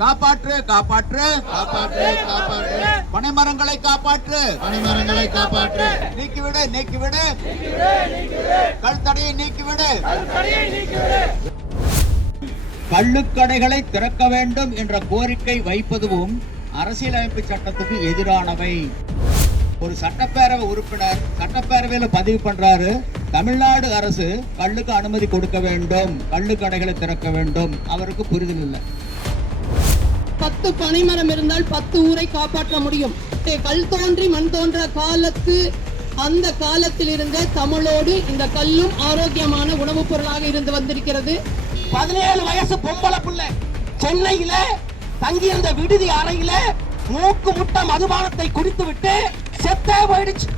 காப்பாற்று காப்பாற்று காப்பாற்று காப்பாற்று பனைமரங்களை காப்பாற்று பனைமரங்களை காப்பாற்று நீக்கிவிடு நீக்கிவிடு கல்தடையை நீக்கிவிடு கள்ளுக்கடைகளை திறக்க வேண்டும் என்ற கோரிக்கை வைப்பதும் அரசியலமைப்பு சட்டத்துக்கு எதிரானவை. ஒரு சட்டப்பேரவை உறுப்பினர் சட்டப்பேரவையில பதிவு பண்றாரு, தமிழ்நாடு அரசு கள்ளுக்கு அனுமதி கொடுக்க வேண்டும், கள்ளுக்கடைகளை திறக்க வேண்டும். அவருக்கு புரிதல் இல்லை. 10 பனைமரம் இருந்தால் 10 ஊரை காப்பாற்ற முடியும். கல் தோன்றி மண் தோன்ற காலத்து அந்த காலத்தில் இருந்த தமிழோடு இந்த கல்லும் ஆரோக்கியமான உணவுப் பொருளாக இருந்து வந்திருக்கிறது. 17 வயசு பொம்பளை பிள்ளை சென்னையில தங்கியிருந்த விடுதி அறையில மூக்கு முட்ட மதுபானத்தை குடித்து விட்டு செத்தே போயிடுச்சு.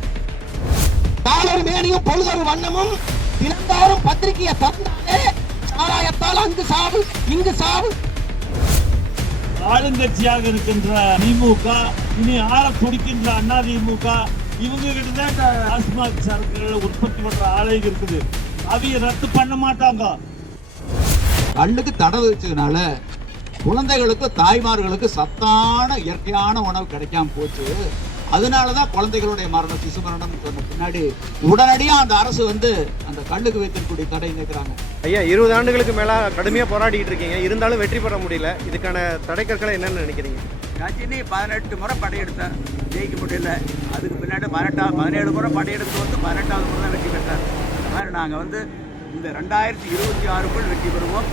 நாளொரு மேனியும் பொழுதொரு வண்ணமும் தினந்தோறும் பத்திரிகையை திறந்தாலே சாராயத்தால் அங்கு சாவு இங்கு சாவு. ஆளுங்கட்சியாக இருக்கின்ற திமுக, இனி ஆற துடிக்கின்ற அண்ணா திமுக, இவங்க கிட்ட டாஸ்மாக் சரக்குகள் உற்பத்தி பண்ற ஆலை இருக்குது. அவைய ரத்து பண்ண மாட்டாங்க. கண்ணுக்கு தடை வச்சதுனால குழந்தைகளுக்கு தாய்மார்களுக்கு சத்தான இயற்கையான உணவு கிடைக்காம போச்சு. அதனாலதான் குழந்தைகளுடைய மரணம், சிசு மரணம் சொன்ன பின்னாடி உடனடியா அந்த அரசு அந்த கண்ணுக்கு வைத்திருக்கக்கூடிய தடை நிற்கிறாங்க. ஐயா, 20 ஆண்டுகளுக்கு மேல கடுமையா போராடிட்டு இருக்கீங்க, இருந்தாலும் வெற்றி பெற முடியல. இதுக்கான தடைக்கற்களை என்னன்னு நினைக்கிறீங்க? ரஜினி 18 முறை படையெடுத்தார், ஜெயிக்க முடியல. அதுக்கு பின்னாடி 17 முறை படையெடுத்து 18வது முறை தான் வெற்றி பெற்றார். அந்த மாதிரி நாங்கள் இந்த 2026க்குள் வெற்றி பெறுவோம்.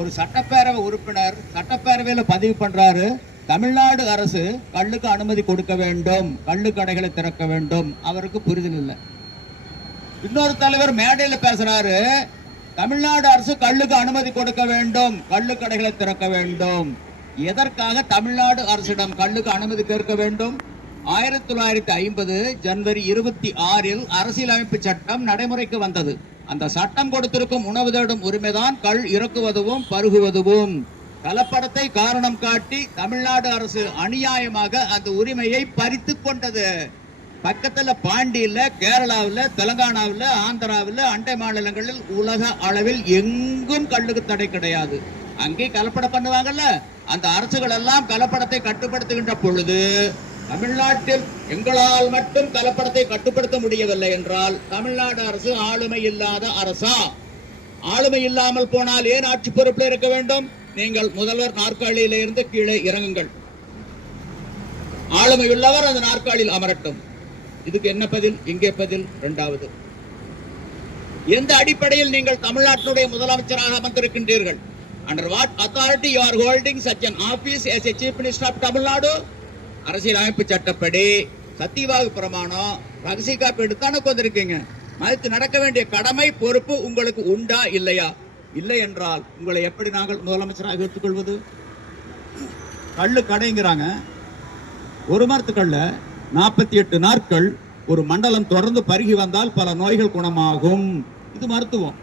ஒரு சட்டப்பேரவை உறுப்பினர் சட்டப்பேரவையில பதிவு பண்றாரு, தமிழ்நாடு அரசு கள்ளுக்கு அனுமதி கொடுக்க வேண்டும், கள்ளுக்கடைகளை திறக்க வேண்டும். அவருக்கு புரிதல் இல்லை. இன்னொரு தலைவர் மேடையில் பேசுறாரு, தமிழ்நாடு அரசு கள்ளுக்கு அனுமதி கொடுக்க வேண்டும், கள்ளுக்கடைகளை திறக்க வேண்டும். எதற்காக தமிழ்நாடு அரசிடம் கள்ளுக்கு அனுமதி கேட்க வேண்டும்? 1950 ஜனவரி 26 அரசியலமைப்பு சட்டம் நடைமுறைக்கு வந்தது. அந்த சட்டம் கொடுத்திருக்கும் உணவு தேடும் உரிமைதான் கள் இறக்குவதும் பருகுவதும். கலப்படத்தை காரணம் காட்டி தமிழ்நாடு அரசு அநியாயமாக அந்த உரிமையை பறித்து கொண்டது. பக்கத்துல பாண்டியில, கேரளாவில், தெலங்கானாவில், ஆந்திராவில், அண்டை மாநிலங்களில் உலக அளவில் எங்கும் கள்ளுக்கு தடை கிடையாது. அங்கே கலப்படம் பண்ணுவாங்கல்ல, அந்த அரசுகள் எல்லாம் கலப்படத்தை கட்டுப்படுத்துகின்ற பொழுது தமிழ்நாட்டில் எங்களால் மட்டும் கலப்படத்தை கட்டுப்படுத்த முடியவில்லை என்றால் தமிழ்நாடு அரசு ஆளுமை இல்லாத அரசா? ஆளுமை இல்லாமல் போனால் ஏன் ஆட்சி பொறுப்பில் இருக்க வேண்டும்? நீங்கள் முதல்வர் நாற்காலியில இருந்து கீழே இறங்குங்கள், ஆளுமையுள்ளவர் அந்த நாற்காலியில் அமரட்டும். இதுக்கு என்ன பதில்? இங்கே பதில். இரண்டாவது, எந்த அடிப்படையில் நீங்கள் தமிழ்நாட்டினுடைய முதலமைச்சராக அமர்ந்திருக்கின்றீர்கள்? Under what authority you are holding such an office as a chief minister of Tamil Nadu? அரசியலமைப்பு சட்டப்படி சத்தியவாகு பிரமாணம், ரகசிய காப்பீடு தானே கொண்டிருக்கீங்க. மதித்து நடக்க வேண்டிய கடமை பொறுப்பு உங்களுக்கு உண்டா இல்லையா? இல்லை என்றால் உங்களை எப்படி நாங்கள் முதலமைச்சராக எடுத்துக்கொள்வது? கள்ளு கடைங்கிறாங்க. ஒரு மரத்துக்கல்ல 48 நாட்கள் ஒரு மண்டலம் தொடர்ந்து பருகி வந்தால் பல நோய்கள் குணமாகும். இது மருத்துவம்.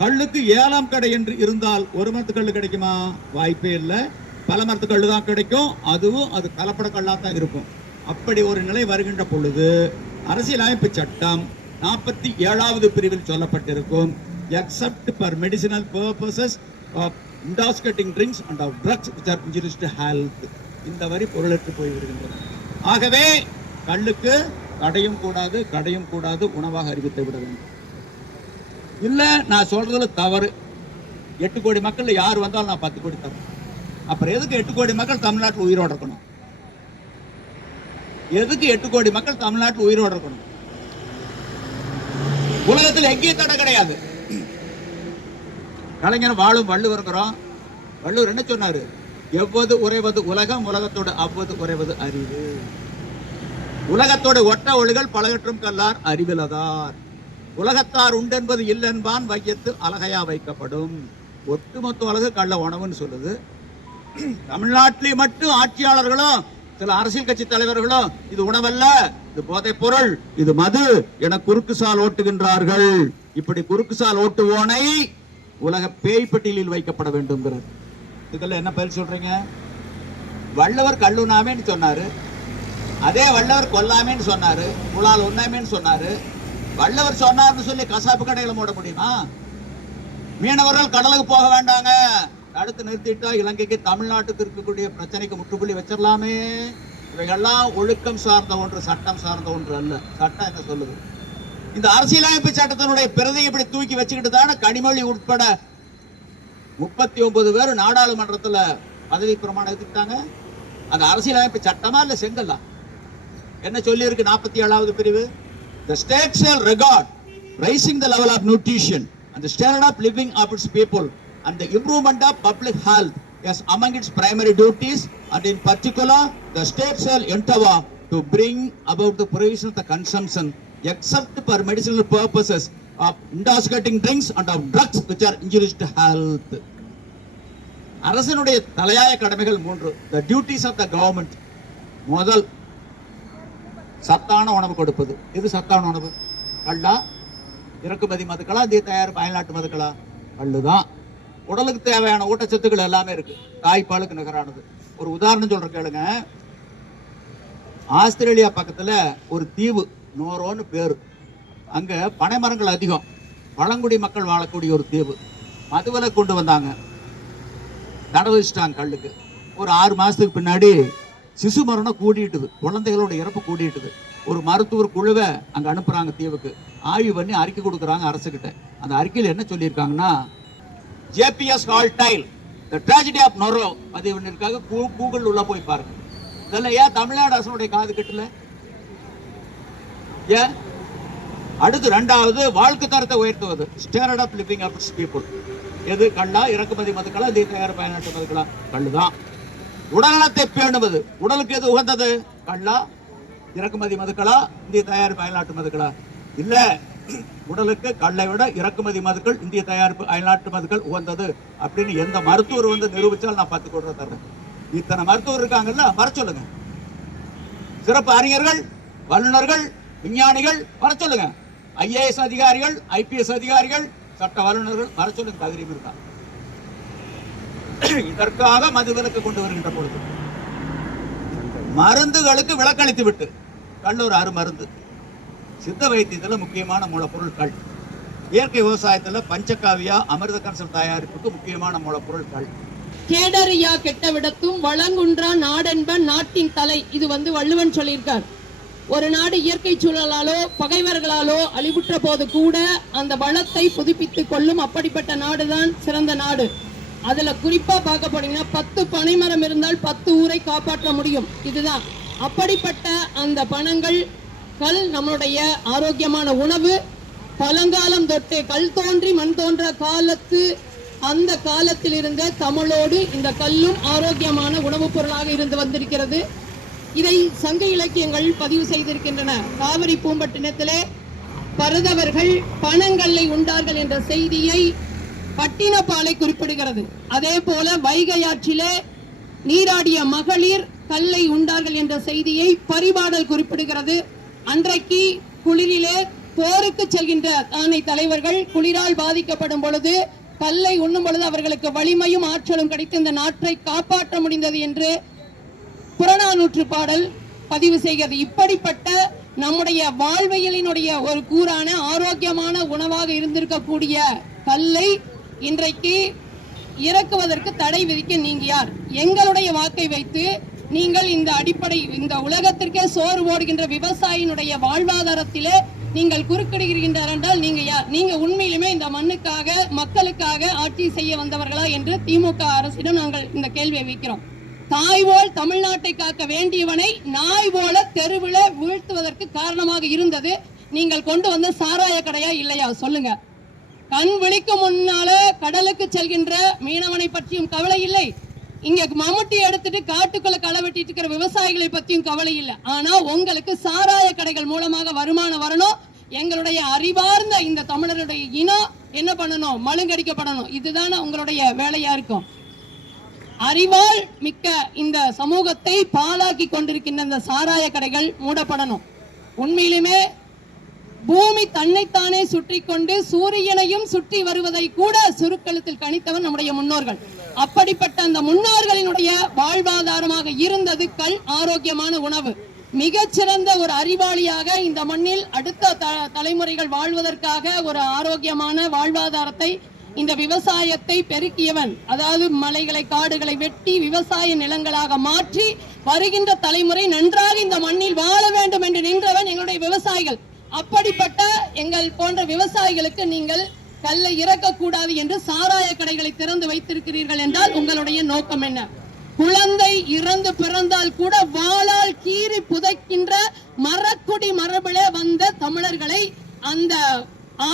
கள்ளுக்கு 7ஆம் கடை என்று இருந்தால் ஒரு மரத்துக்கல்லு கிடைக்குமா? வாய்ப்பே இல்லை. பல மரத்துக்கல்லு தான் கிடைக்கும். அதுவும் அது கலப்பட கல்லா தான் இருக்கும். அப்படி ஒரு நிலை வருகின்ற பொழுது அரசியலமைப்பு சட்டம் 47வது பிரிவில் சொல்லப்பட்டிருக்கும், except for medicinal purposes of intoxicating drinks and of drugs which are injurious to health. இந்த வரி பொருளற்று போய்விடுகின்றன. ஆகவே கள்ளுக்கு தடையும் கூடாது, கடையும் கூடாது, உணவாக அறிவித்து விட வேண்டும். இல்ல, நான் சொல்றதுல தவறு. 8 கோடி மக்கள் யார் வந்தாலும் நான் 10 கோடி தரேன். அப்புறம் எதுக்கு 8 கோடி மக்கள் தமிழ்நாட்டில் உயிரோடு இருக்கணும்? எதுக்கு 8 கோடி மக்கள் தமிழ்நாட்டில் உயிரோடு இருக்கணும்? உலகத்தில் எங்கேயும் தடை கிடையாது. கலைஞர் வாழும் வள்ளுவருங்கிறோம். வள்ளுவர் என்ன சொன்னாரு? எவ்வது உறைவது உலகம், உலகத்தோடு அவ்வது உறைவது அறிவு. உலகத்தோட ஒட்ட ஒழுகல் பலகற்றும் கல்லார் அறிவிலதார். உலகத்தார் உண்டென்பது இல்லென்பான் வையத்து அழகையா வைக்கப்படும். ஒட்டுமொத்த உலக கள்ள உணவுன்னு சொல்லுது. தமிழ்நாட்டிலே மட்டும் ஆட்சியாளர்களும் சில அரசியல் கட்சி தலைவர்களும் இது உணவல்ல, இது போதைப் பொருள், இது மது என குறுக்கு சால் ஓட்டுகின்றார்கள். இப்படி குறுக்கு சால் ஓட்டுவோனை உலக பேய் பட்டியலில் வைக்கப்பட வேண்டும். இதுக்கெல்லாம் என்ன பதில் சொல்றீங்க? வள்ளுவர் கல்லுண்ணாமேன்னு சொன்னாரு, அதே வள்ளுவர் கொல்லாமேன்னு சொன்னாரு, புலால் உண்ணாமேன்னு சொன்னாரு. வள்ளுவர் சொன்னார்னு சொல்லி கசாப்பு கடைகளை மூட முடியுமா? மீனவர்கள் கடலுக்கு போக வேண்டாங்க, தடுத்து நிறுத்திட்டா இலங்கைக்கு தமிழ்நாட்டுக்கு இருக்கக்கூடிய பிரச்சனைக்கு முற்றுப்புள்ளி வச்சிடலாமே. இவைகள்லாம் ஒழுக்கம் சார்ந்த ஒன்று, சட்டம் சார்ந்த ஒன்று அல்ல. சட்டம் என்ன சொல்லுது? இந்த அரசியலமைப்பு சட்டத்தினுடைய பிரதியை இப்படி தூக்கி வச்சுக்கிட்டு தானே கனிமொழி உட்பட 39 பேர் நாடாளுமன்றத்துல பதவி பிரமாணம் எடுத்துக்கிட்டாங்க. அந்த அரசியலமைப்பு சட்டமா இல்ல செங்கல்லா? என்ன சொல்லி இருக்கு 47வது பிரிவு? The state shall regard raising the level of nutrition and the standard of living of its people and the improvement of public health as among its primary duties, and in particular the state shall endeavor to bring about the provision of the consumption except for medicinal purposes of intoxicating drinks and of drugs which are injurious to health. அரசனுடைய தலையாய கடமைகள் 3. The duties of the government. முதல், சத்தான உணவு கொடுப்பது. இது சத்தான உணவு. கள்ளா, இறக்குமதி மதுக்களா, இந்திய தயாரிப்பு அயல்நாட்டு மதுக்களா? கள்ளுதான். உடலுக்கு தேவையான ஊட்டச்சத்துக்கள் எல்லாமே இருக்கு. தாய்ப்பாலுக்கு நிகரானது. ஒரு உதாரணம் சொல்ற கேளுங்க. ஆஸ்திரேலியா பக்கத்துல ஒரு தீவு, நோரோன்னு பேரு. அங்க பனைமரங்கள் அதிகம், பழங்குடி மக்கள் வாழக்கூடிய ஒரு தீவு. மதுவிலக்கு கொண்டு வந்தாங்க, தடை வச்சுட்டாங்க கல்லுக்கு. ஒரு 6 மாசத்துக்கு பின்னாடி சிசு மரணம் கூடிட்டுது, குழந்தைகளோட இறப்பு கூடிட்டுது. ஒரு மருத்துவர் குழுவை அங்க அனுப்புறாங்க தீவுக்கு. ஆய்வு பண்ணி அறிக்கை கொடுக்குறாங்க அரசுகிட்ட. அந்த அறிக்கையில் என்ன சொல்லியிருக்காங்கன்னா, JPS Haltile The Tragedy of Noro பதிவு பண்ணிருக்காங்க. கூகுள் உள்ள போய் பாருங்க. இதெல்லாம் ஏன் தமிழ்நாடு அரசுடைய காது கட்டல? ஏன்? அடுத்து 2வது, வாழ்க்கை தரத்தை உயர்த்துவது. Standard of living of its people. எது? கள்ளா, இறக்குமதி மதுக்களா, இந்திய தயாரிப்பு அயல்நாட்டு மதுக்களா? கள்ளுதான். உடல்நலத்தை பேணுவது. உடலுக்கு எது உகந்தது? கள்ளா, இறக்குமதி மதுக்களா, இந்திய தயாரிப்பு அயல்நாட்டு மதுக்களா? இல்ல, உடலுக்கு கள்ளை விட இறக்குமதி மதுக்கள், இந்திய தயாரிப்பு அயல்நாட்டு மதுக்கள் உகந்தது அப்படின்னு எந்த மருத்துவர் வந்து நிரூபிச்சால் நான் 10 கோடி ரூபாய் தர்றேன். இத்தனை மருத்துவர் இருக்காங்கல்ல, வர சொல்லுங்க. சிறப்பு அறிஞர்கள், வல்லுநர்கள், விஞ்ஞானிகள் வர சொல்லுங்க. IAS அதிகாரிகள், IPS அதிகாரிகள், சட்ட வல்லுநர்கள் வர சொல்லுங்க. தைரியம் இருக்கா? இதற்காக மதுவிலக்கு கொண்டு வருகின்ற பொழுது மருந்துகளுக்கு விலக்களித்து விட்டு, கல் ஒரு அருமருந்து. சித்த வைத்தியத்துல முக்கியமான மூலப்பொருள் கல். இயற்கை விவசாயத்துல பஞ்சகாவியா, அமிர்த கன்சல் தயாரிப்புக்கு முக்கியமான மூலப்பொருள் கல். கேடறியா கெட்ட விடத்தும் வளங்குன்றா நாடென்பன் நாட்டின் தலை. இது வள்ளுவன் சொல்லியிருக்கார். ஒரு நாடு இயற்கை சூழலாலோ பகைவர்களாலோ அழிவுற்ற போது கூட அந்த வளத்தை புதுப்பித்துக் கொள்ளும். அப்படிப்பட்ட நாடுதான் சிறந்த நாடு. அதுல குறிப்பா பார்க்க போனீங்கன்னா 10 பனைமரம் இருந்தால் 10 ஊரை காப்பாற்ற முடியும். இதுதான். அப்படிப்பட்ட அந்த பணங்கள், கல் நம்மளுடைய ஆரோக்கியமான உணவு. பழங்காலம் தொட்டு கல் தோன்றி மண் தோன்ற காலத்து அந்த காலத்தில் இருந்த தமிழோடு இந்த கல்லும் ஆரோக்கியமான உணவுப் பொருளாக இருந்து வந்திருக்கிறது. இதை சங்க இலக்கியங்கள் பதிவு செய்திருக்கின்றன. காவிரி பூம்பட்டினத்திலே பரதவர்கள் பனங்கல்லை உண்டார்கள் என்ற செய்தியை பட்டினப்பாலை குறிப்பிடுகிறது. அதே போல வைகையாற்றிலே நீராடிய மகளிர் கல்லை உண்டார்கள் என்ற செய்தியை பரிபாடல் குறிப்பிடுகிறது. அன்றைக்கு குளிரிலே போருக்கு செல்கின்ற ஆணை தலைவர்கள் குளிரால் பாதிக்கப்படும் பொழுது கல்லை உண்ணும் பொழுது அவர்களுக்கு வலிமையும் ஆற்றலும் கிடைத்து இந்த நாட்டை காப்பாற்ற முடிந்தது என்று புறநானூற்று பாடல் பதிவு செய்கிறது. இப்படிப்பட்ட நம்முடைய வாழ்வியலினுடைய ஒரு கூறான ஆரோக்கியமான உணவாக இருந்திருக்கக்கூடிய கல்லை இன்றைக்கு இறக்குவதற்கு தடை விதிக்க நீங்க யார்? எங்களுடைய வாக்கை வைத்து நீங்கள் இந்த அடிப்படை இந்த உலகத்திற்கே சோறு போடுகின்ற விவசாயினுடைய வாழ்வாதாரத்திலே நீங்கள் குறுக்கிடுகின்றார் என்றால் நீங்க யார்? நீங்க உண்மையிலுமே இந்த மண்ணுக்காக மக்களுக்காக ஆட்சி செய்ய வந்தவர்களா என்று திமுக அரசிடம் நாங்கள் இந்த கேள்வியை வைக்கிறோம். தாய் போல் தமிழ்நாட்டை காக்க வேண்டியவனை நாய் போல தெருவில வீழ்த்துவதற்கு காரணமாக இருந்தது நீங்கள் கொண்டு வந்த சாராய கடையா இல்லையா? சொல்லுங்க. கண் விழிக்கும் முன்னால கடலுக்கு செல்கின்ற மீனவனை பற்றியும் கவலை இல்லை. இங்க மம்முட்டி எடுத்துட்டு காட்டுக்குள்ள களை வெட்டிட்டு இருக்கிற விவசாயிகளை பத்தியும் கவலை இல்லை. ஆனா உங்களுக்கு சாராய கடைகள் மூலமாக வருமானம் வரணும். எங்களுடைய அறிவார்ந்த இந்த தமிழருடைய இனம் என்ன பண்ணணும்? மழுங்கடிக்கப்படணும். இதுதானே உங்களுடைய வேலையா இருக்கும். அறிவால் மிக்க இந்த சமூகத்தை பாழாக்கி கொண்டிருக்கின்ற இந்த சாராய கடைகள் மூடப்படணும். உண்மையிலுமே பூமி தன்னைத்தானே சுற்றி கொண்டு சூரியனையும் சுற்றி வருவதை கூட சுருக்கெழுத்தில் கணித்தவன் நம்முடைய முன்னோர்கள். அப்படிப்பட்ட அந்த முன்னோர்களினுடைய வாழ்வாதாரமாக இருந்தது கல், ஆரோக்கியமான உணவு. மிகச்சிறந்த ஒரு அறிவாளியாக இந்த மண்ணில் அடுத்த தலைமுறைகள் வாழ்வதற்காக ஒரு ஆரோக்கியமான வாழ்வாதாரத்தை இந்த விவசாயத்தை பெருக்கியவன், அதாவது மலைகளை காடுகளை வெட்டி விவசாய நிலங்களாக மாற்றி வருகின்ற தலைமுறை நன்றாக இந்த மண்ணில் வாழ வேண்டும் என்று நின்றவன் எங்களுடைய விவசாயிகள். அப்படிப்பட்ட எங்கள் போன்ற விவசாயிகளுக்கு நீங்கள் கல்லை இறக்கக்கூடாது என்று சாராய கடைகளை திறந்து வைத்திருக்கிறீர்கள் என்றால் உங்களுடைய நோக்கம் என்ன? குழந்தை இறந்து பிறந்தால் கூட வாளால் கீறி புதைக்கின்ற மரக்குடி மரபிலே வந்த தமிழர்களை அந்த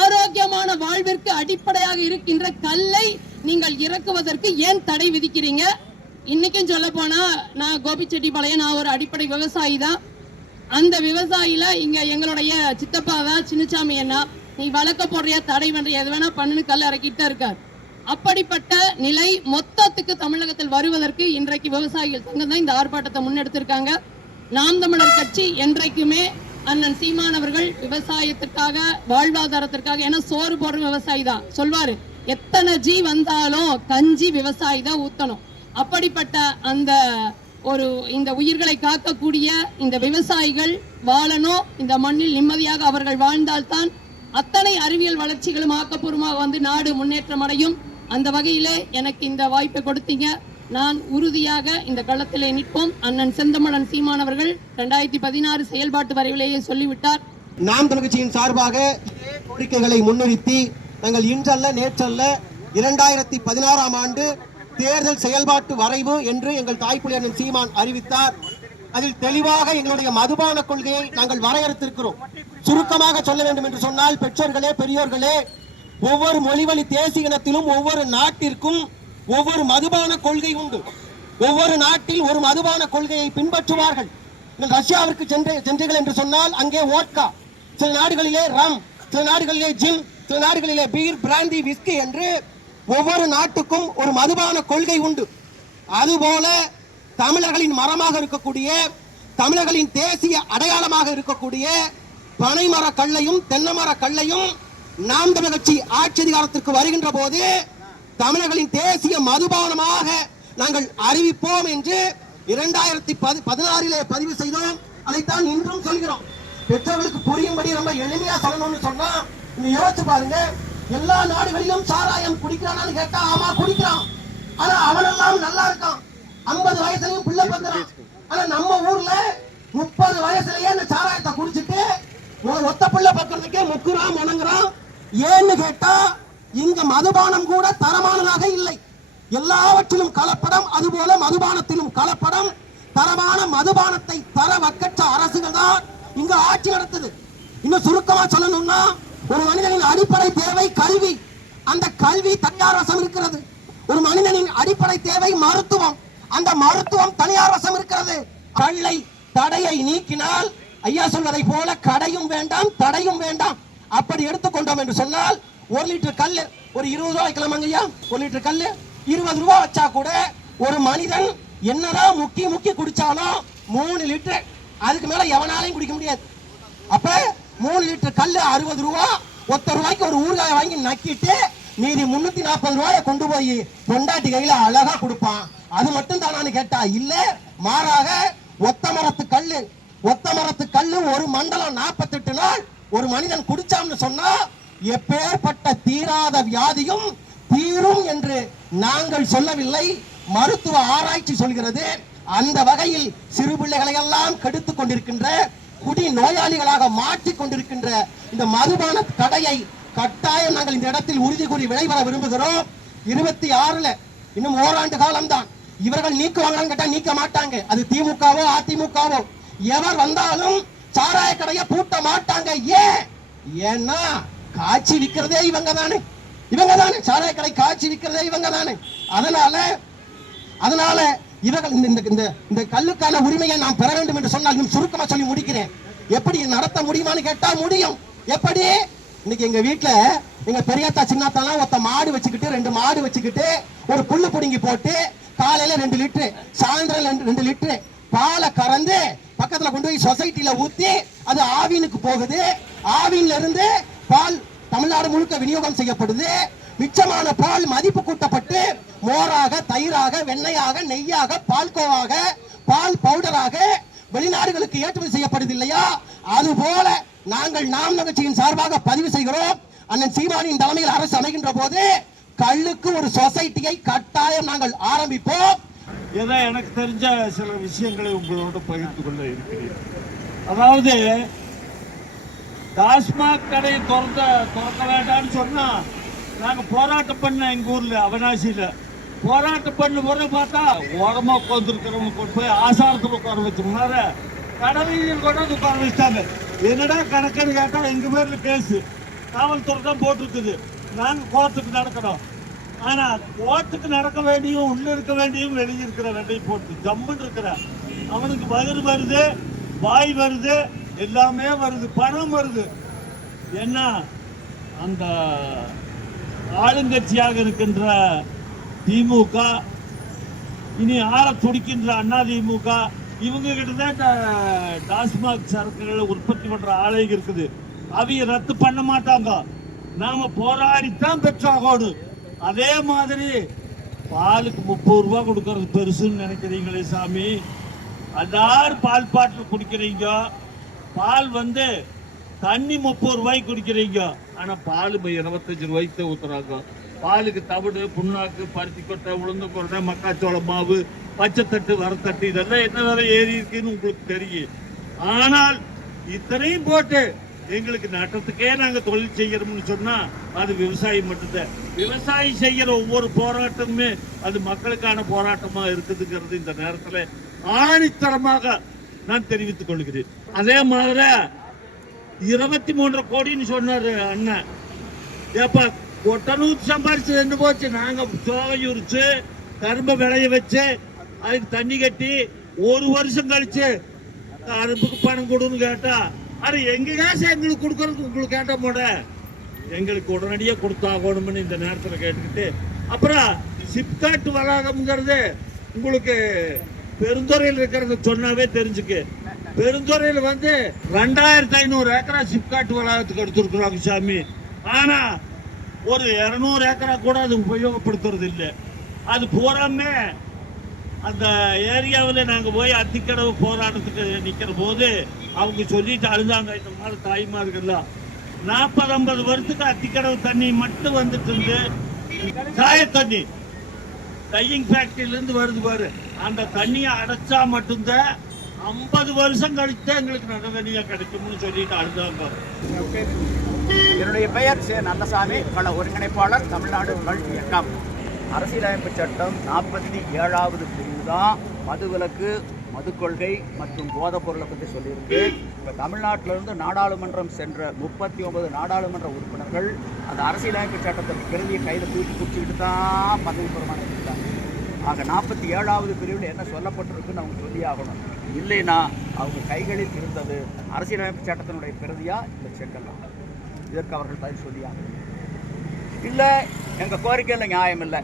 ஆரோக்கியமான வாழ்விற்கு அடிப்படையாக இருக்கின்ற கல்லை நீங்கள் இறக்குவதற்கு ஏன் தடை விதிக்கிறீங்க? இன்னைக்கும் சொல்ல போனா நான் கோபிச்செட்டிப்பாளையம், நான் ஒரு அடிப்படை விவசாயி தான். அந்த விவசாயில இங்க எங்களுடைய சித்தப்பா தான் சின்னசாமி அண்ணா, நீ வழக்க போடுறியா தடை பண்றியா எது வேணா பண்ணுன்னு கல் இறக்கிட்டு இருக்கார். அப்படிப்பட்ட நிலை மொத்தத்துக்கு தமிழகத்தில் வருவதற்கு இன்றைக்கு விவசாயிகள் சங்கம் தான் இந்த ஆர்ப்பாட்டத்தை முன்னெடுத்திருக்காங்க. நாம் தமிழர் கட்சி என்றைக்குமே அண்ணன் சீமான் அவர்கள் விவசாயத்திற்காக வாழ்வாதாரத்திற்காக, ஏன்னா சோறு போடுற விவசாயி தான் சொல்வாரு, எத்தனை ஜி வந்தாலும் கஞ்சி விவசாயி தான் ஊத்தணும். அப்படிப்பட்ட அந்த இந்த உயிர்களை காக்கக்கூடிய இந்த விவசாயிகள் வாழணும், இந்த மண்ணில் நிம்மதியாக அவர்கள் வாழ்ந்தால்தான் அத்தனை அறிவியல் வளர்ச்சிகளும் ஆக்கப்பூர்வமாக வந்து நாடு முன்னேற்றம் அடையும். அந்த வகையிலே எனக்கு இந்த வாய்ப்பை கொடுத்தீங்க. நான் உறுதியாக இந்த களத்திலே நிற்போம். அண்ணன் செந்தமிழன் சீமான் அவர்கள் 2016 செயல்பாட்டு வரைவிலேயே சொல்லிவிட்டார். நாம் தமிழர் கட்சியின் சார்பாக கோரிக்கைகளை முன்னிறுத்தி நாங்கள் இன்றல்ல நேற்றல்ல 2016ஆம் ஆண்டு தேர்தல் செயல்பாட்டு வரைவு என்று எங்கள் தாய்ப்புலி அண்ணன் சீமான் அறிவித்தார். அதில் தெளிவாக எங்களுடைய மதுபான கொள்கையை நாங்கள் வரையறுத்திருக்கிறோம். சுருக்கமாக சொல்ல வேண்டும் என்று சொன்னால், பெற்றோர்களே பெரியோர்களே, ஒவ்வொரு மொழிவழி தேசிய இனத்திலும் ஒவ்வொரு நாட்டிற்கும் ஒவ்வொரு மதுபான கொள்கை உண்டு. ஒவ்வொரு நாட்டில் ஒரு மதுபான கொள்கையை பின்பற்றுவார்கள். ரஷ்யாவிற்கு சென்றீர்கள் என்று சொன்னால் அங்கே வோட்கா, சில நாடுகளிலே ரம், சில நாடுகளிலே ஜின், சில நாடுகளிலே பீர், பிராந்தி, விஸ்கி என்று ஒவ்வொரு நாட்டுக்கும் ஒரு மதுபான கொள்கை உண்டு. அதுபோல தமிழர்களின் மரமாக இருக்கக்கூடிய, தமிழர்களின் தேசிய அடையாளமாக இருக்கக்கூடிய பனைமர கள்ளையும் தென்னமர கள்ளையும் நாம் தமிழர் கட்சி ஆட்சி அதிகாரத்திற்கு வருகின்ற போது தமிழர்களின் தேசிய மதுபானமாக நாங்கள் அறிவிப்போம் என்று 2016 பதிவு செய்தோம். அதைத்தான் இன்றும் சொல்கிறோம். பெற்றோர்களுக்கு புரியும்படி ரொம்ப எளிமையா சொல்லணும்னு சொன்னா, நீங்க யோசிச்சு பாருங்க, எல்லா நாடுகளிலும் சாராயம் குடிக்கிறான்னு கேட்டா ஆமா குடிக்கிறான், ஆனா அவனெல்லாம் நல்லா இருக்கான், 50 வயசுலயும் பிள்ளை பத்துறான். ஆனா நம்ம ஊர்ல 30 வயசுலயே அந்த சாராயத்தை குடிச்சிட்டு ஒத்த பிள்ளை பக்கிறதுக்கே முக்குறான் முணங்குறான். ஏன்னு கேட்டா இங்க மதுபானம் கூட தரமானதாக இல்லை, எல்லாவற்றிலும் கலப்படம். அதுபோல மதுபானத்திலும் கலப்படம். தரமான மதுபானத்தை தர வக்கற்ற அரசுகள் தான் இங்க ஆட்சி நடத்துது. இன்னும் சுருக்கமா சொல்லணும்னா, ஒரு மனிதனின் அடிப்படை தேவை கல்வி, அந்த கல்வி தனியார் வசம் இருக்கிறது. ஒரு மனிதனின் அடிப்படை தேவை மருத்துவம், அந்த மருத்துவம் தனியார் வசம் இருக்கிறது. கல்லை தடையை நீக்கினால் ஐயா சொல்வதை போல கடையும் வேண்டாம் தடையும் வேண்டாம். அப்படி எடுத்துக்கொண்டோம் என்று சொன்னால் 1 லிட்டர் கல்லு ஒரு 20 ரூபாய் வைக்கலாமாங்க ஐயா? 1 லிட்டர் கல்லு 20 ரூபாய் வச்சா கூட ஒரு மனிதன் என்னதான் முக்கி குடிச்சாலும் 3 லிட்டர், அதுக்கு மேல எவனாலையும் குடிக்க முடியாது. அப்ப 3 லிட்டர் கல்லு 60 ரூபாய். ஒத்த ரூபாய்க்கு ஒரு ஊறுகாய் வாங்கி நக்கிட்டு மீதி 340 ரூபாயை கொண்டு போய் பொண்டாட்டி கையில அழகா கொடுப்பான். அது மட்டும் தானான்னு கேட்டா இல்ல, மாறாக ஒத்த மரத்து கல்லு ஒரு மண்டலம் 48 நாள் ஒரு மனிதன் குடிச்சான்னு சொன்னா எப்பேற்பட்ட தீராத வியாதியும் தீரும் என்று நாங்கள் சொல்லவில்லை, மருத்துவ ஆராய்ச்சி சொல்கிறது. அந்த வகையில் சிறு பிள்ளைகளை எல்லாம் கெடுத்துக் கொண்டிருக்கின்ற, குடி நோயாளிகளாக மாற்றிக் கொண்டிருக்கின்ற இந்த மதுபான தடையை கட்டாயம் நாங்கள் இந்த இடத்தில் உறுதி கூறி விளைவர விரும்புகிறோம். 26ல இன்னும் ஓராண்டு காலம் தான். இவர்கள் நீக்குவாங்கன்னு கேட்டா நீக்க மாட்டாங்க. அது திமுகவோ அதிமுகவோ எவர் வந்தாலும் சாராய கடையை பூட்ட மாட்டாங்க. ஏன்னா காட்சி விற்கிறதே இவங்க தானே, சாராய கடை காட்சி விற்கிறதே இவங்க தானே. அதனால இவர்கள் இந்த கல்லுக்கான உரிமையை நாம் பெற வேண்டும் என்று சொன்னால் இன்னும் சுருக்கமா சொல்லி முடிக்கிறேன். எப்படி நடத்த முடியுமான்னு கேட்டா முடியும். எப்படி? இன்னைக்கு எங்க வீட்டுல எங்க பெரியாத்தா சின்னாத்தாலாம் ஒத்த மாடு வச்சுக்கிட்டு 2 மாடு வச்சுக்கிட்டு ஒரு புல்லு புடுங்கி போட்டு காலையில 2 லிட்டரு சாயந்தரம் 2 லிட்டரு பாலை கறந்து பக்கத்துல கொண்டு போய் சொசைட்டில ஊத்தி அது ஆவினுக்கு போகுது. ஆவின்ல இருந்து பால் தமிழ்நாடு முழுக்க விநியோகம் செய்யப்படுது. மிச்சமான பால் மதிப்பு கூட்டப்பட்டு மோராக, தயிராக, வெண்ணையாக, நெய்யாக, பால்கோவாக, பால் பவுடராக வெளிநாடுகளுக்கு ஏற்றுமதி செய்யப்படுது இல்லையா? அதுபோல நாங்கள் நாம் கட்சியின் சார்பாக பதிவு செய்கிறோம். அண்ணன் சீமானின் தலைமையில் அரசு அமைகின்ற போது கள்ளுக்கு ஒரு சொசைட்டியை கட்டாயம் நாங்கள் ஆரம்பிப்போம். ஏதோ எனக்கு தெரிஞ்ச சில விஷயங்களை உங்களோட பகிர்ந்து கொள்ள இருக்கிறேன். அதாவது டாஸ்மாக் கடையை திறக்க வேண்டாம்னு சொன்னா நாங்க போராட்டம் பண்ண எங்க ஊர்ல அவனாசியில போராட்டம் பண்ண போற பார்த்தா ஓரமா உட்காந்துருக்கிறவங்க கொண்டு போய் ஆசாரத்தில் உட்கார வச்சோம்னார கடவையில் கொண்டாந்து உட்கார வச்சிட்டாங்க. என்னடா கணக்குன்னு கேட்டா எங்க பேர்ல கேஸ் காவல்துறை தான் போட்டிருக்குது. நாங்க கோர்ட்டுக்கு நடக்கிறோம். ஆனா கோர்ட்டுக்கு நடக்க வேண்டியும் உள்ள இருக்க வேண்டியும் வெளியே இருக்கிற ரெண்டையும் போட்டு ஜம்முன்னு இருக்கிற அவனுக்கு வயிறு வருது, வாய் வருது, எல்லாமே வருது, பணம் வருது. என்ன அந்த ஆளுங்கட்சியாக இருக்கின்ற திமுக, இனி ஆள துடிக்கின்ற அண்ணா திமுக, இவங்க கிட்டதான் டாஸ்மாக் சரக்குகளை உற்பத்தி பண்ற ஆலைகள் இருக்குது. அவங்க ரத்து பண்ண மாட்டாங்க. நாம போராடித்தான் பெற்றாகணும். அதே மாதிரி பாலுக்கு 30 ரூபாய் கொடுக்கறது பெருசுன்னு நினைக்கிறீங்களே சாமி. எல்லாரும் பால் பாட்டில் குடிக்கிறீங்க. பால் தண்ணி 30 ரூபாய்க்கு குடிக்கிறீங்க. ஆனா பால் 25 ரூபாய்க்கு தான் ஊத்துறாங்க. பாலுக்கு தவிடு, புண்ணாக்கு, பருத்தி கொட்டை, உளுந்து கொட்டை, மக்காச்சோள மாவு, பச்சைத்தட்டு, வரத்தட்டு இதெல்லாம் என்ன வேலை ஏறி இருக்குன்னு உங்களுக்கு தெரியும். ஆனால் இத்தனையும் போட்டு எங்களுக்கு நட்டத்துக்கே நாங்க தொழில் செய்யறோம்னு சொன்னா அது விவசாயம் மட்டும்தான். விவசாயி செய்யற ஒவ்வொரு போராட்டமுமே அது மக்களுக்கான போராட்டமா இருக்குதுங்கிறது இந்த நேரத்துல ஆணித்தரமாக நான் தெரிவித்துக் கொள்கிறேன். அதே மாதிரி 23 கோடின்னு சொன்னாரு அண்ணன். ஏப்பா கொட்டனூத்து சம்பாரிச்சு ரெண்டு போச்சு. நாங்க சோகை உரிச்சு கரும்பு விளைய வச்சு அதுக்கு தண்ணி கட்டி 1 வருஷம் கழிச்சு கரும்புக்கு பணம் கொடுன்னு கேட்டா அது எங்க காசு எங்களுக்கு கொடுக்கறதுக்கு உங்களுக்கு கேட்ட போட எங்களுக்கு உடனடியே கொடுத்தாகணும்னு இந்த நேரத்தில் கேட்டுக்கிட்டு, அப்புறம் சிப்காட் வளாகம்ங்கிறது உங்களுக்கு பெருந்துறையில் இருக்கிறத சொன்னாவே தெரிஞ்சுக்கு. பெருந்துறையில் 2500 ஏக்கரா சிப்காட் வளாகத்துக்கு எடுத்துருக்குறாங்க சாமி. ஆனா ஒரு 200 ஏக்கரா கூட அது உபயோகப்படுத்துறது இல்லை. அது பூராமே அந்த ஏரியாவில் நாங்கள் போய் அத்திக்கடவு போராட்டத்துக்கு நிற்கிற போது அவங்க சொல்லிட்டு அழுதாங்க. இந்த மாதிரி தாய்மார்கள்லாம் 40-50 வருஷத்துக்கு அத்திக்கடவு தண்ணி மட்டும் வந்துட்டு இருந்து சாய தண்ணி டையிங் ஃபேக்டரியிலேருந்து வருது பாரு. அந்த தண்ணியை அடைச்சா மட்டும்தான் 50 வருஷம் கழித்து எங்களுக்கு நல்ல தண்ணியாக கிடைக்கும்னு சொல்லிட்டு அழுதாங்க. என்னுடைய பெயர் சே. நல்லசாமி, கள ஒருங்கிணைப்பாளர், தமிழ்நாடு கள் இயக்கம். அரசியலமைப்பு சட்டம் 47வது பிரிவு தான் மதுவிலக்கு, மது கொள்கை மற்றும் போதைப் பொருளை பற்றி சொல்லியிருக்கு. இப்போ தமிழ்நாட்டிலிருந்து நாடாளுமன்றம் சென்ற 39 நாடாளுமன்ற உறுப்பினர்கள் அந்த அரசியலமைப்பு சட்டத்தின் பிரதியை கையில் தூக்கி பிடிச்சிக்கிட்டு தான் பதவி பிரமாணம் எடுத்தாங்க. ஆக 47வது பிரிவில் என்ன சொல்லப்பட்டிருக்குன்னு அவங்க சொல்லி ஆகணும். இல்லைன்னா அவங்க கைகளில் இருந்தது அரசியலமைப்பு சட்டத்தினுடைய பிரதியா இல்லை செங்கல்லாம். இதற்கு அவர்கள் பதில் சொல்லி ஆகணும். இல்லை எங்கள் கோரிக்கையில் நியாயம் இல்லை,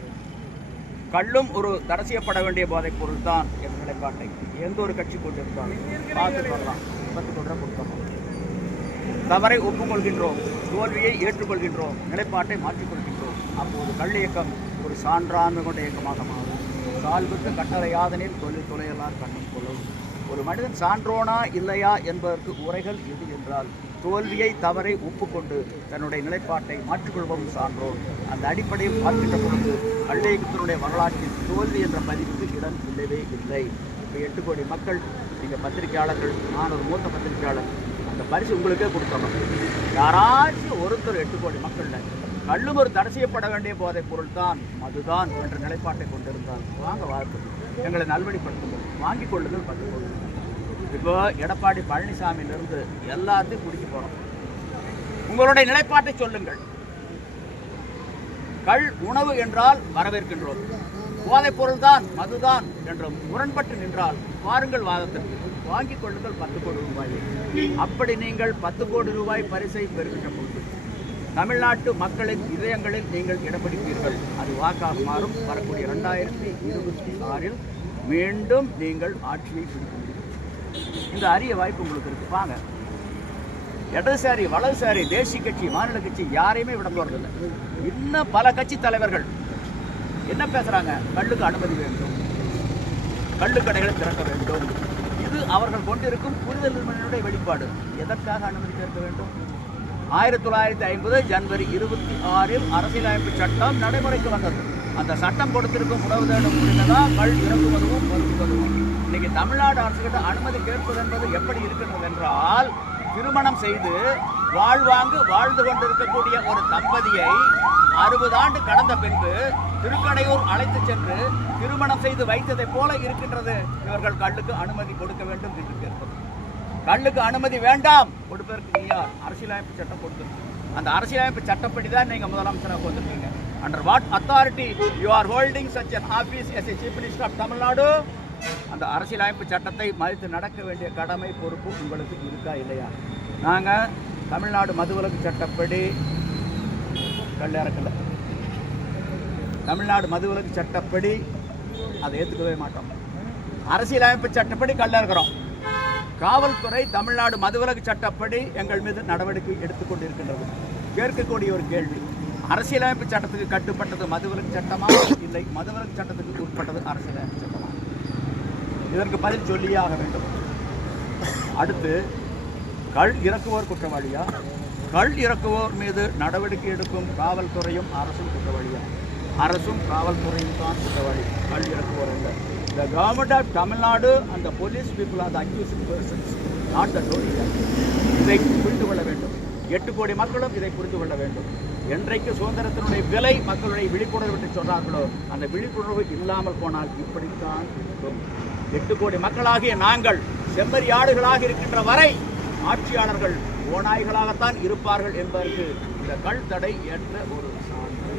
கள்ளும் ஒரு தடை செய்யப்பட வேண்டிய போதைப் பொருள் தான் என்ற நிலைப்பாட்டை எந்த ஒரு கட்சி கொண்டிருந்தாலும் பார்த்து கொள்ளலாம், கொண்டு கொடுத்தோம். தவறை ஒப்புக்கொள்கின்றோம், தோல்வியை ஏற்றுக்கொள்கின்றோம், நிலைப்பாட்டை மாற்றிக்கொள்கின்றோம். அப்போது கள் இயக்கம் ஒரு சான்றாண்மை கொண்ட இயக்கமாக மாறும். சால்வுக்கு கட்டளையாதனில் தொழில் துளையலார் கண்ணும் கொள்ளும். ஒரு மனிதன் சான்றோனா இல்லையா என்பதற்கு உரைகள் எது என்றால் தோல்வியை, தவறை ஒப்புக்கொண்டு தன்னுடைய நிலைப்பாட்டை மாற்றிக்கொள்வோம் சான்றோம். அந்த அடிப்படையில் பார்க்கின்ற பொழுது கள் இயக்கத்தினுடைய வரலாற்றில் தோல்வி என்ற பதிவுக்கு இடம் இல்லவே இல்லை. இப்போ 8 கோடி மக்கள், நீங்கள் பத்திரிகையாளர்கள், நான் ஒரு மூத்த பத்திரிகையாளர், அந்த பரிசு உங்களுக்கே கொடுத்தோம். யாராச்சும் ஒருத்தர் 8 கோடி மக்களில் கள்ளும் ஒரு தடை செய்யப்பட வேண்டிய போதைப் பொருள் தான், மதுதான் என்ற நிலைப்பாட்டை கொண்டிருந்தால் வாங்க வாழ்க்கை எங்களை நல்வழிப்படுத்துங்கள், வாங்கிக் கொள்ளுங்கள், பத்து கொள்ளுங்கள். இப்போ எடப்பாடி பழனிசாமியிலிருந்து எல்லாத்தையும் குடிக்க போகிறோம். உங்களுடைய நிலைப்பாட்டை சொல்லுங்கள். கள் உணவு என்றால் வரவேற்கின்றோம், போதைப் பொருள் தான், மதுதான் என்று முரண்பட்டு நின்றால் வாருங்கள் வாதத்திற்கு, வாங்கிக் கொள்ளுங்கள் 10 கோடி ரூபாயை. அப்படி நீங்கள் 10 கோடி ரூபாய் பரிசை பெறுகின்ற பொழுது தமிழ்நாட்டு மக்களின் இதயங்களில் நீங்கள் இடம் பிடிப்பீர்கள். அது வாக்காக மாறும். வரக்கூடிய 2026 மீண்டும் நீங்கள் ஆட்சியை பிடிக்க முடியும். இந்த அரிய வாய்ப்பு உங்களுக்கு இருக்கு. வாங்க, இடதுசாரி, வலதுசாரி, தேசிய கட்சி, மாநில கட்சி யாரையுமே விட போறதில்லை. இன்னும் பல கட்சி தலைவர்கள் என்ன பேசுறாங்க? கள்ளுக்கு அனுமதி வேண்டும், கள்ளுக்கடைகளை திறக்க வேண்டும். இது அவர்கள் கொண்டிருக்கும் புரிதலின்மையினுடைய வெளிப்பாடு. எதற்காக அனுமதி திறக்க வேண்டும்? 1950 ஜனவரி 26 அரசியலமைப்பு சட்டம் நடைமுறைக்கு வந்தது. அந்த சட்டம் கொடுத்திருக்கும் உணவு தேடும் உரிமை தான் கள் இறக்குவதும் பருகுவதும். இன்னைக்கு தமிழ்நாடு அரசுகிட்ட அனுமதி கேட்பது என்பது எப்படி இருக்கின்றது என்றால், திருமணம் செய்து வாழ்ந்து கொண்டிருக்கக்கூடிய ஒரு தம்பதியை 60 ஆண்டு கடந்த பின்பு திருக்கடையூர் அழைத்து சென்று திருமணம் செய்து வைத்ததை போல இருக்கின்றது. இவர்கள் கள்ளுக்கு அனுமதி கொடுக்க வேண்டும் என்று கேட்பது. கள்ளுக்கு அனுமதி வேண்டாம் கொடுப்பதற்கு யார்? அரசியலமைப்பு சட்டம் கொடுத்திருக்கு. அந்த அரசியலமைப்பு சட்டப்படி தான் நீங்க முதலமைச்சராக வந்திருக்கீங்க. Under what authority you are holding such an office as a chief minister of Tamil Nadu? அந்த அரசியலமைப்பு சட்டத்தை மதித்து நடக்க வேண்டிய கடமை பொறுப்பு உங்களுக்கு இருக்கா இல்லையா? நாங்கள் தமிழ்நாடு மதுவிலக்கு சட்டப்படி கல் இறக்கல. தமிழ்நாடு மதுவிலக்கு சட்டப்படி அதை ஏற்றுக்கவே மாட்டோம். அரசியலமைப்பு சட்டப்படி கல் இறக்கிறோம். காவல்துறை தமிழ்நாடு மதுவிலக்கு சட்டப்படி எங்கள் மீது நடவடிக்கை எடுத்துக்கொண்டிருக்கின்றது. கேட்கக்கூடிய ஒரு கேள்வி, அரசியலமைப்பு சட்டத்துக்கு கட்டுப்பட்டது மதுவிலக்கு சட்டமா இல்லை மதுவிலக்கு சட்டத்துக்கு உட்பட்டது அரசியலமைப்பு சட்டமா? இதற்கு பதில் சொல்லியே ஆக வேண்டும். அடுத்து, கள் இறக்குவோர் குற்றவாளியா? கள் இறக்குவோர் மீது நடவடிக்கை எடுக்கும் காவல்துறையும் அரசும் குற்றவாளியா? அரசும் காவல்துறையும் தான் குற்றவாளி, கள் இறக்குவோர் அல்ல. The government of Tamil Nadu and the police people are the accused persons, not the total. இதை புரிந்து கொள்ள வேண்டும். 8 கோடி மக்களும் இதை புரிந்து கொள்ள வேண்டும். என்றைக்கு சுதந்திரத்தினுடைய விலை மக்களுடைய விழிப்புணர்வு என்று சொன்னார்களோ, அந்த விழிப்புணர்வு இல்லாமல் போனால் இப்படித்தான் இருக்கும். 8 கோடி மக்களாகிய நாங்கள் செம்மறியாடுகளாக இருக்கின்ற வரை ஆட்சியாளர்கள் ஓநாய்களாகத்தான் இருப்பார்கள் என்பதற்கு இந்த கள் தடை என்ற ஒரு சான்று.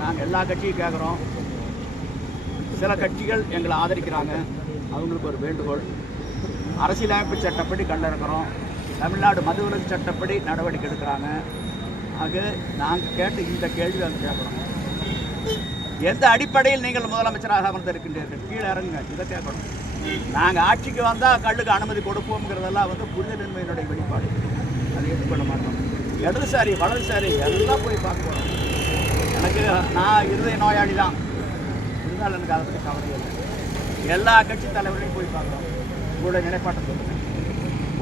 நாங்கள் எல்லா கட்சியும் கேட்குறோம். சில கட்சிகள் எங்களை ஆதரிக்கிறாங்க. அவங்களுக்கு ஒரு வேண்டுகோள், அரசியலமைப்பு சட்டப்படி கல் இறக்கிறோம், தமிழ்நாடு மதுவிலக்கு சட்டப்படி நடவடிக்கை எடுக்கிறாங்க. ஆக நாங்கள் கேட்டு இந்த கேள்வி அவங்க கேட்கணும். எந்த அடிப்படையில் நீங்கள் முதலமைச்சராக அமர்ந்திருக்கின்றீர்கள்? கீழே இறங்குங்க, இதை கேட்கணும். நாங்கள் ஆட்சிக்கு வந்தால் கல்லுக்கு அனுமதி கொடுப்போம்ங்கிறதெல்லாம் புரிதலின்மையினுடைய வெளிப்பாடு. அதை ஏற்றுக்கொள்ள மாட்டோம். இடதுசாரி வலதுசாரி எல்லாம் போய் பார்க்கணும். எனக்கு நான் இருதய நோயாளி தான், இருந்தாலும் எனக்கு அதை பற்றி கவலை இல்லை. எல்லா கட்சி தலைவர்களையும் போய் பார்க்குறோம். உங்களுடைய நிலைப்பாட்டை சொல்லுங்கள்.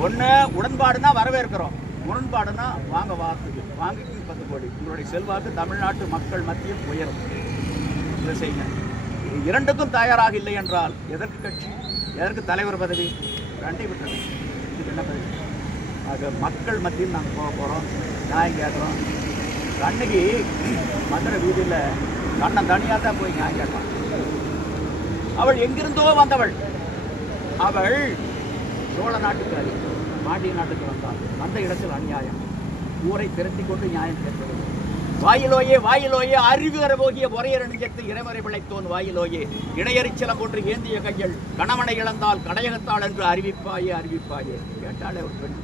ஒன்று, உடன்பாடுனா வரவேற்கிறோம், முரண்பாடுனா வாங்க வார்த்தைக்கு வாங்கிக்கு 10 கோடி. உங்களுடைய செல்வாக்கு தமிழ்நாட்டு மக்கள் மத்தியில் உயரும். இதை செய்யுங்க. இரண்டுக்கும் தயாராக இல்லை என்றால் எதற்கு கட்சி, எதற்கு தலைவர் பதவி? ரெண்டை விட்டுறோம். இதுக்கு என்ன பதவி? ஆக மக்கள் மத்தியில் நாங்கள் போக போகிறோம், நியாயம் கேட்குறோம். அன்னைக்கு மதுரை வீதியில் கண்ணன் தனியாக தான் போய் நியாயம் கேட்பான். அவள் எங்கிருந்தோ வந்தவள். அவள் சோழ நாட்டுக்காரி, பாண்டிய நாட்டுக்கு வந்தாள். அந்த இடத்தில் அநியாயம். ஊரை திரட்டி கொண்டு நியாயம் கேட்பது. வாயிலோயே வாயிலோயே அறிவுகர போகிய பொறையர் நெஞ்சத்து இறைமறை பிழைத்தோன் வாயிலோயே இணையறிச்சலம் கொன்று ஏந்திய கைகள் கணவனை இழந்தால் கடையகத்தாள் என்று அறிவிப்பாயே அறிவிப்பாயே. கேட்டாலே ஒரு பெண்.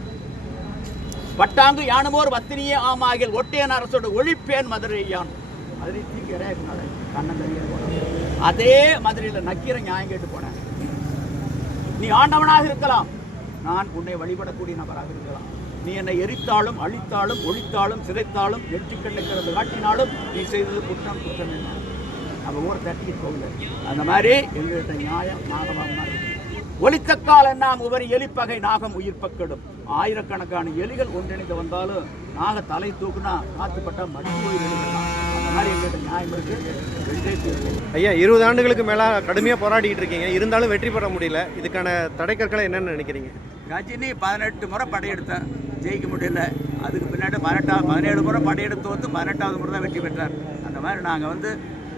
பட்டாங்கு யானுமோர் வத்தினியே ஆமாகில் ஒட்டேன் அரசோடு ஒழிப்பேன் மதுரையான். மதுரை தீக்கு இறையாக்குனால கண்ணன் தெரிய போனேன். அதே மதுரையில் நக்கீர நியாயம் கேட்டு போனேன். நீ ஆண்டவனாக இருக்கலாம், நான் உன்னை வழிபடக்கூடிய நபராக இருக்கலாம். நீ என்னை எரித்தாலும் அழித்தாலும் ஒழித்தாலும் சிதைத்தாலும் நெற்றிக்கண்ணுக்கிறது காட்டினாலும் நீ செய்தது குற்றம் குற்றம் என்ன? அவள் ஊரை தட்டிக்கு போகல. அந்த மாதிரி எங்கள்கிட்ட நியாயம் நாகமாக ஒலித்தக்கால் என்னாம் உபரி எலிப்பகை நாகம் உயிர் பக்கெடும். ஆயிரக்கணக்கான எலிகள் ஒன்றிணைந்து வந்தாலும் நாக தலை தூக்குனா காத்துப்பட்டா மடிந்து போய் வெளியிடலாம். அந்த மாதிரி எங்கள்கிட்ட நியாயம் இருக்கு. ஐயா, 20 ஆண்டுகளுக்கு மேலே கடுமையாக போராடிக்கிட்டு இருக்கீங்க, இருந்தாலும் வெற்றி பெற முடியல. இதுக்கான தடைக்கற்களை என்னென்னு நினைக்கிறீங்க? கஜினி 18 முறை படையெடுத்தேன், ஜெயிக்க முடியல. அதுக்கு பின்னாடி 17 முறை படையெடுத்து வந்து 18வது முறை தான் வெற்றி பெற்றார். அந்த மாதிரி நாங்கள்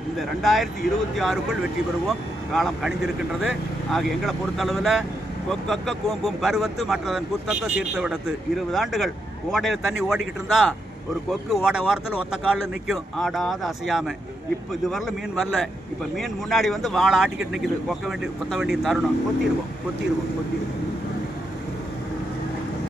இந்த 2026க்குள் வெற்றி பெறுவோம். காலம் கணிந்திருக்கின்றது. ஆக எங்களை பொறுத்தளவில் கொக்கக்க கூம்பும் கருவத்து மற்றதன் குத்தக்க சீர்த்த விடத்து. 20 ஆண்டுகள் ஓடையில் தண்ணி ஓடிக்கிட்டு இருந்தா ஒரு கொக்கு ஓட ஓரத்தில் ஒத்த காலில் நிற்கும், ஆடாத அசையாமல். இப்போ இது வரல மீன் வரல. இப்போ மீன் முன்னாடி வாழை ஆட்டிக்கிட்டு நிற்கிது. கொத்த வேண்டிய தருணம். கொத்திடுவோம்.